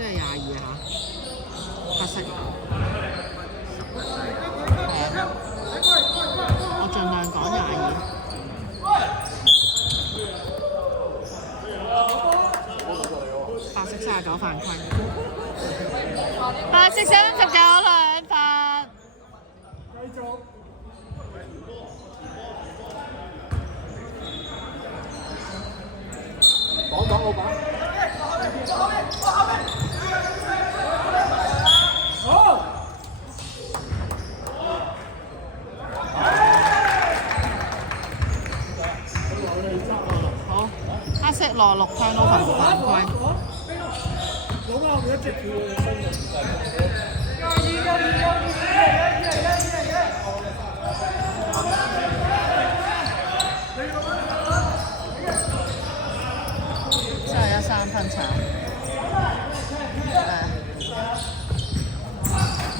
即係22嚇，黑色。我盡量講22。白色39犯規。白色39兩犯。繼續。講老闆。好。好，黑色落6聽到犯規。老闆後面一隻跳嘅身3分炒，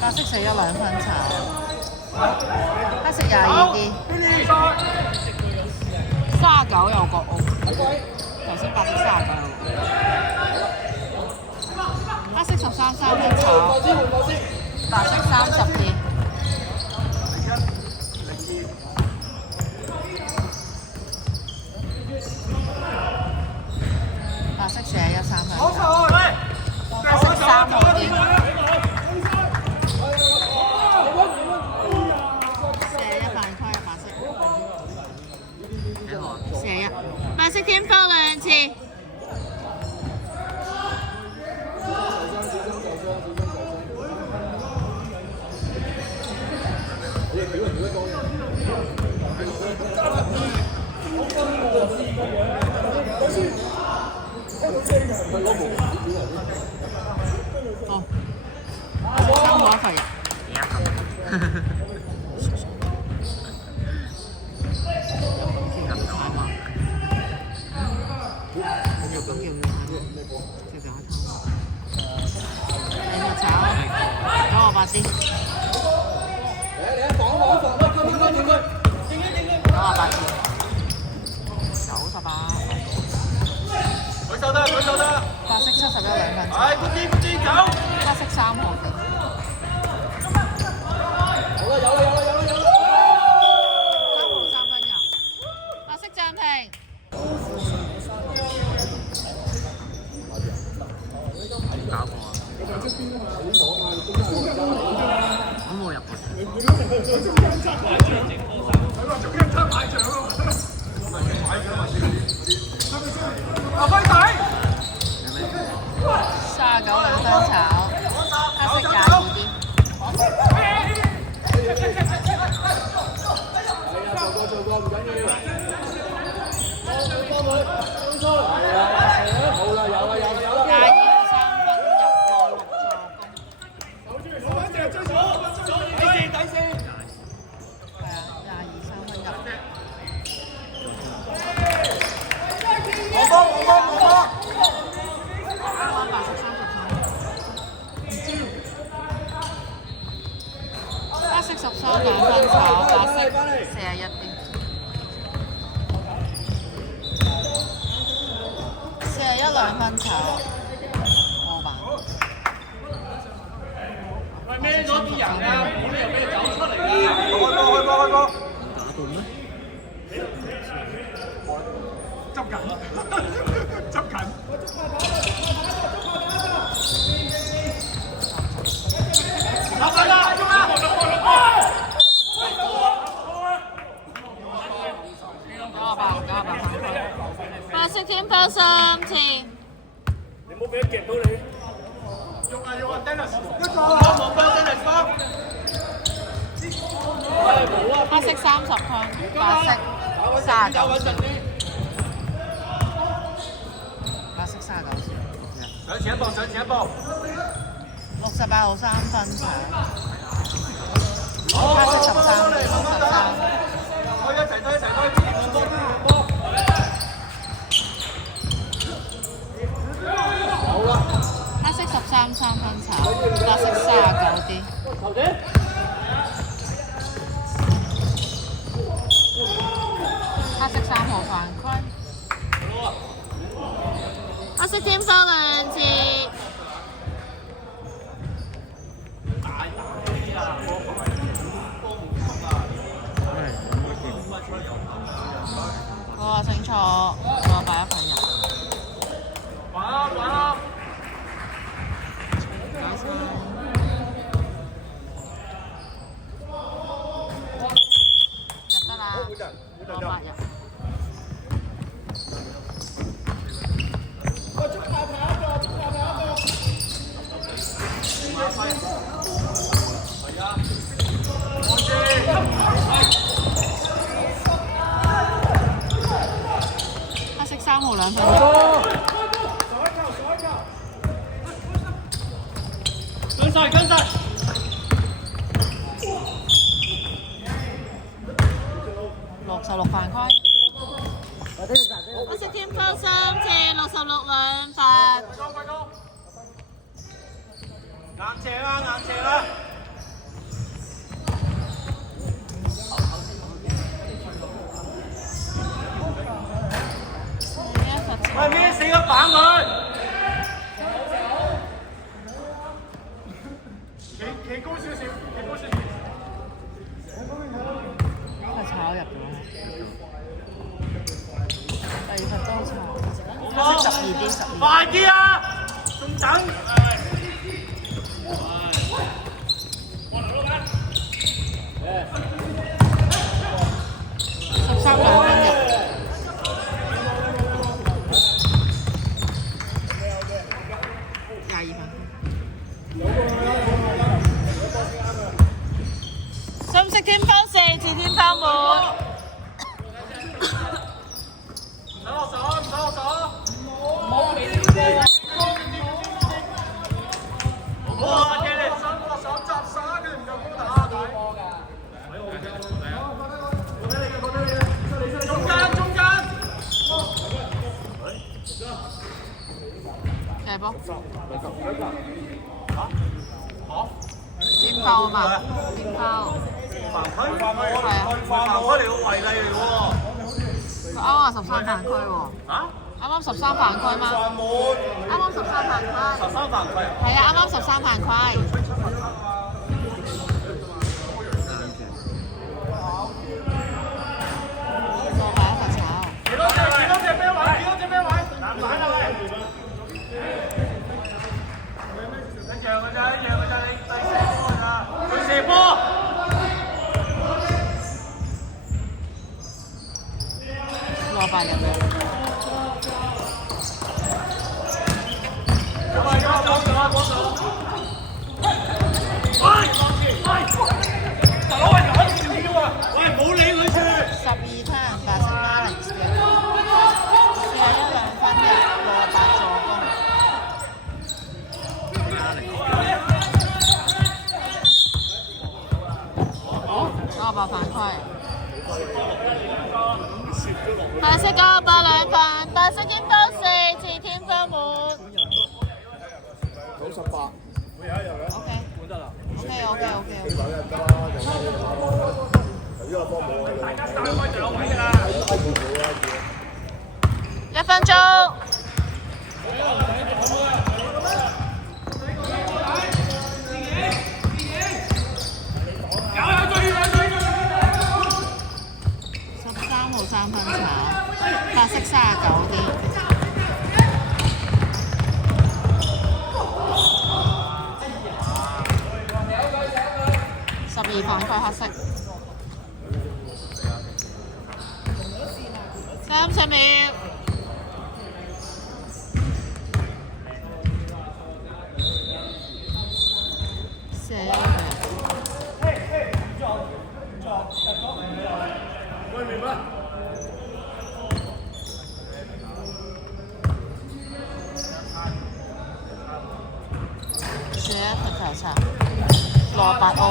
白色41兩分炒，黑色22啲，39有個屋，頭先白色39有個，黑色13 3分炒，白色30啲。白色41 3分炒，黑色3號啲，41犯規啊！白色41，白色添foul2次。哦，三號一罰白色71兩分，黑色3號嘅。有啦！3號3分入，白色暫停。我冇入過。39兩分炒，黑色22啲。做過唔緊要。好啦，有啦。22 3分入過6助攻。守住，守一隻追手，底線。係啊，22 3分入。我幫。白色黑色13兩分炒，白色41啲，41兩分炒，我吧。喂，孭咗啲人啊！冇理由俾你走出嚟㗎。開波！打到咩？執緊。白色添foul3次。你唔好俾佢夾到你。喐啊 ，Dennis！ 冇幫 Dennis 幫。黑色30分，白色39次。白色39次。上前一步。68號3分炒。黑色13次，63。我一齊推。黑色13 3分炒，白色39啲。黑色3號犯規。黑色添foul2次。錯，68一份入。玩啦玩啦！唔該晒。入得啦，68入。黑色3號2分。跟晒跟晒。66犯規。黑色天分3次662分。快高！硬射啦硬射啦！喂，孭死個板佢！企高少少，企高少少。呢個炒入咗。第2罰都炒。黑色12啲12。快啲啊！仲等。13 2分入。22分。深色天拋4次天拋門。唔使落手，唔使落手。哇！嘅你手落手執沙，佢唔夠高打睇。中間中間。踢波。天拋啊嘛，天拋。犯規？係啊，犯規嚟個違例嚟喎。佢啱啱13犯規喎。啊？啱啱13犯規嗎？啱啱13犯規。13犯規。係啊，啱啱13犯規。過擺一個炒。幾多隻咩位？幾多隻咩位？嗱，擺啦喂。一樣㗎咋，一樣㗎咋，你第四波㗎咋？佢射波。68入嘅。12分白色巴黎斯嘅41 2分入68助攻。98犯規。白色98 2分，白色天拋4次天拋門。98。OK。1分鐘。13號3分炒，白色39啲。12犯規黑色。30秒。11罰球差，68歐。